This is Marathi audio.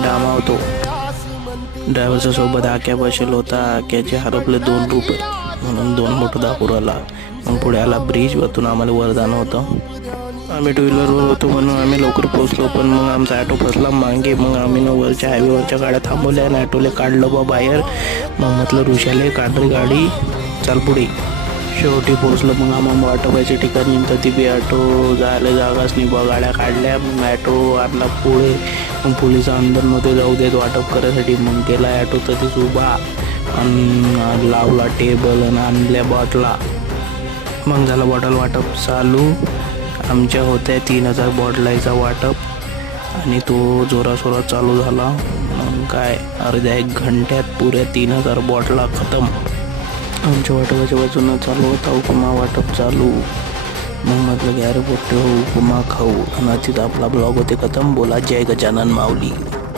मी रामा होतो. ड्रायव्हरच्या सोबत आक्या बसेल होता. आक्याचे हरपले 2 रुपये म्हणून 2 मोठं दाखवू आला. मग पुढे आला ब्रिज, वरतून आम्हाला वर जाणं होतं. आम्ही 2 व्हीलरवर होतो म्हणून आम्ही लवकर पोहोचलो. पण मग आमचा ॲटो फसला मागे. मग आम्ही वरच्या हायवेवरच्या गाड्या थांबवल्या आणि ॲटोले काढलं बा बाहेर. मग म्हटलं ऋषाले काढ रे गाडी, चाल पुढे. शेवटी पोहोचलं. मग आम्हाला वाटपायच्या ठिकाणी तर ती बी ॲटो जायला जागाच नाही बा. गाड्या काढल्या. मग ॲटो आणला पुढे. मग पोलिस अंदर नव्हते जाऊ देत वाटप करायसाठी. मग गेला ॲटो तरीच उभा आणि लावला टेबल आणि आणल्या बॉटला. मग झालं बॉटल वाटप चालू. आमच्या होत्या 3000 बॉटलाचा वाटप आणि तो जोरासोरात चालू झाला. मग काय अर्ध्या 1 घंट्यात पुऱ्या 3000 बॉटला खतम. आमच्या वाटपाच्या बाजूनं चालू होता उपमा वाटप चालू. मग म्हटलं की अरे पोट्टे हो उपमा खाऊ. आणि तिथं आपला ब्लॉग होते खतम. बोला जय गजानन माऊली.